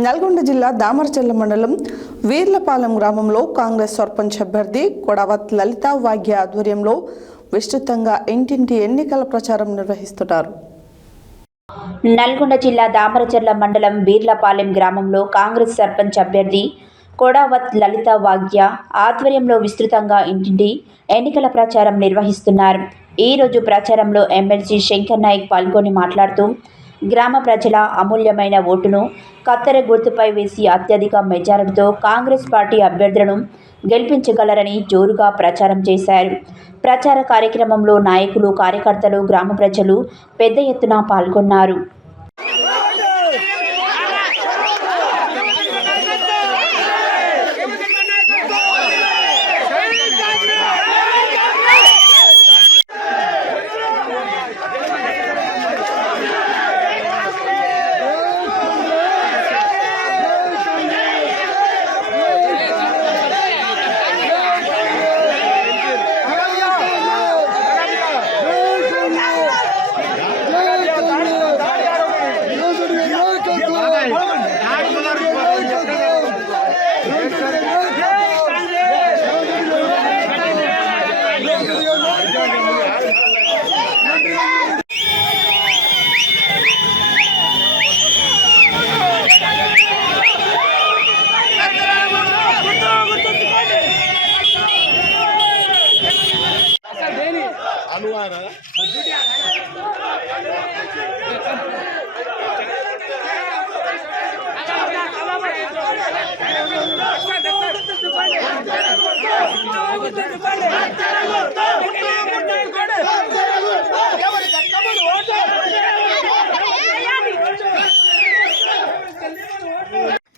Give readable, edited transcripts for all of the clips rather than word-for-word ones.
నల్గొండ జిల్లా దామరచెర్ల మండలం వీర్లపాలెం గ్రామంలో కాంగ్రెస్ సర్పంచ్ అభ్యర్థి కొడవత్ లలిత వాగ్య ఆధ్వర్యంలో విస్తృతంగా ఇంటింటి ఎన్నికల ప్రచారం నిర్వహిస్తున్నారు. నల్గొండ జిల్లా దామరచెర్ల మండలం వీర్లపాలెం గ్రామంలో కాంగ్రెస్ సర్పంచ్ అభ్యర్థి కొడవత్ లలిత వాగ్య ఆధ్వర్యంలో విస్తృతంగా ఇంటింటి ఎన్నికల ప్రచారం నిర్వహిస్తున్నారు. ఈ రోజు ప్రచారంలో ఎమ్మెల్సీ శంకర్ నాయక్ పాల్గొని మాట్లాడుతూ గ్రామ ప్రజల అమూల్యమైన ఓటును కత్తెర గుర్తుపై వేసి అత్యధిక మెజారిటీతో కాంగ్రెస్ పార్టీ అభ్యర్థులను గెలిపించగలరని జోరుగా ప్రచారం చేశారు. ప్రచార కార్యక్రమంలో నాయకులు, కార్యకర్తలు, గ్రామ ప్రజలు పెద్ద ఎత్తున పాల్గొన్నారు.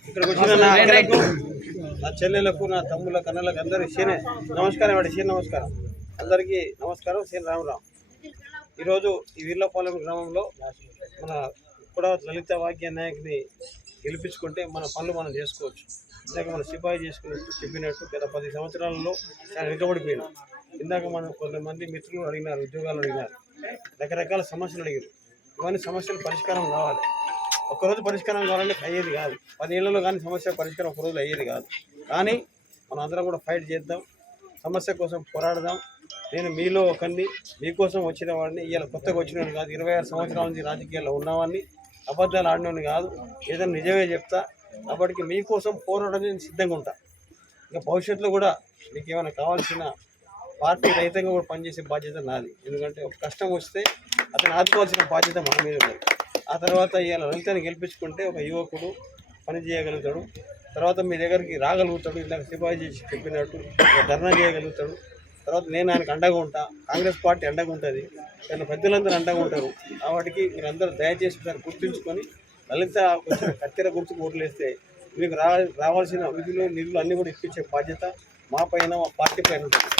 ఇక్కడికి వచ్చిన నా చెల్లెలకు, నా తమ్ముళ్ళకు, అన్నలకు అందరికీ నమస్కారం. నమస్కారం అందరికీ నమస్కారం. రామరామ్. ఈరోజు ఈ వీర్లపాలెం గ్రామంలో మన కొడవత్ లలిత వాగ్య నాయకుని గెలిపించుకుంటే మన పనులు మనం చేసుకోవచ్చు. ఇందాక మన సిపాయి చెప్పినట్టు గత 10 సంవత్సరాలలో చాలా వెనుకబడిపోయినాం. ఇందాక మనం కొంతమంది మిత్రులు అడిగినారు, ఉద్యోగాలు అడిగినారు, రకరకాల సమస్యలు అడిగారు. ఇవన్నీ సమస్యలు పరిష్కారం కావాలి. ఒకరోజు పరిష్కారం కావాలంటే అయ్యేది కాదు. 10 ఏళ్లలో కానీ సమస్య పరిష్కారం ఒకరోజు అయ్యేది కాదు. కానీ మనం అందరం కూడా ఫైట్ చేద్దాం, సమస్య కోసం పోరాడదాం. నేను మీలో ఒకరిని, మీకోసం వచ్చిన వాడిని, ఇవాళ కొత్తగా వచ్చినవాడిని కాదు. 26 సంవత్సరాల నుంచి రాజకీయాల్లో ఉన్నవాడిని, అబద్ధాలు ఆడినవాడిని కాదు, ఏదైనా నిజమే చెప్తా. అప్పటికి మీకోసం పోరాడడానికి సిద్ధంగా ఉంటా. ఇంకా భవిష్యత్తులో కూడా మీకు ఏమైనా కావాల్సిన పార్టీ రహితంగా కూడా పనిచేసే బాధ్యత నాది. ఎందుకంటే ఒక కష్టం వస్తే అతను ఆదుకోవాల్సిన బాధ్యత మన మీద ఉంది. ఆ తర్వాత ఇవాళ లలితని గెలిపించుకుంటే ఒక యువకుడు పని చేయగలుగుతాడు, తర్వాత మీ దగ్గరికి రాగలుగుతాడు. ఇందాక సిపాయి చెప్పినట్టు ధర్నా చేయగలుగుతాడు. తర్వాత నేను ఆయనకు అండగా ఉంటా, కాంగ్రెస్ పార్టీ అండగా ఉంటుంది, కానీ పెద్దలందరూ అండగా ఉంటారు. వాటికి మీరందరూ దయచేసి దాన్ని గుర్తుంచుకొని లలిత వచ్చిన కత్తెర గుర్తుకు ఓట్లు వేస్తే మీకు రావాల్సిన నిధులు అన్నీ కూడా ఇప్పించే బాధ్యత మా పైన, మా పార్టీ పైన ఉంటుంది.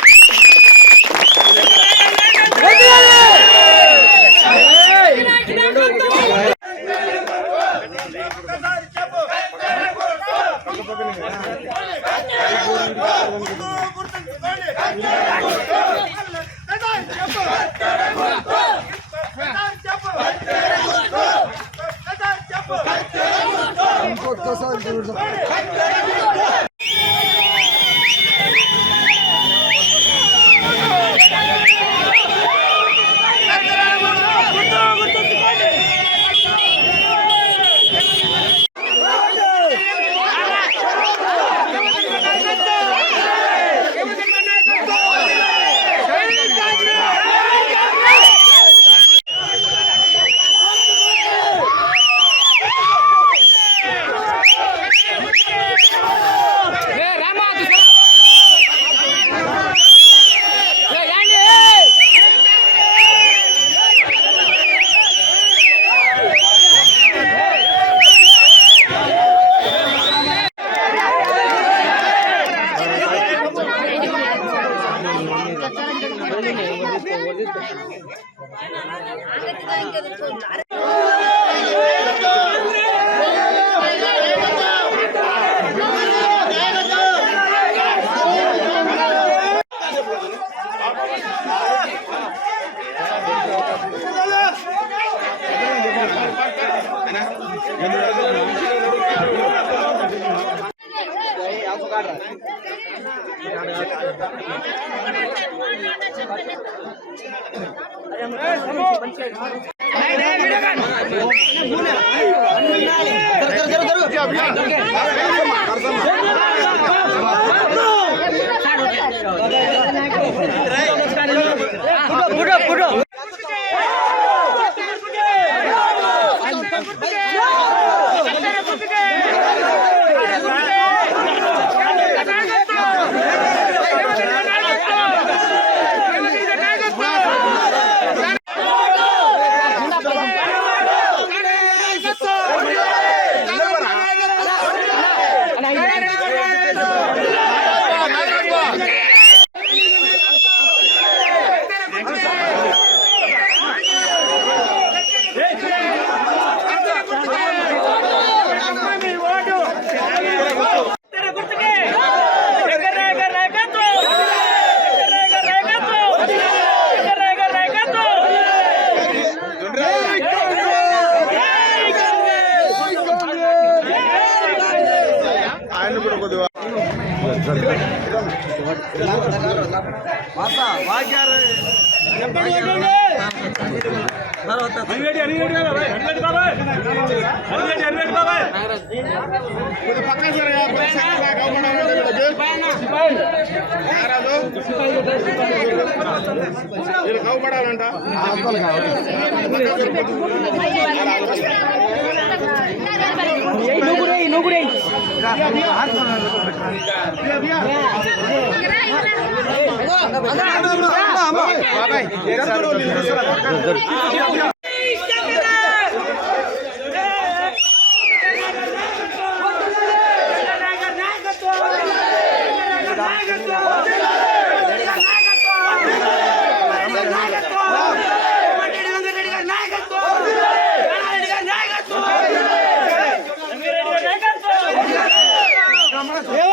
బాబాయ్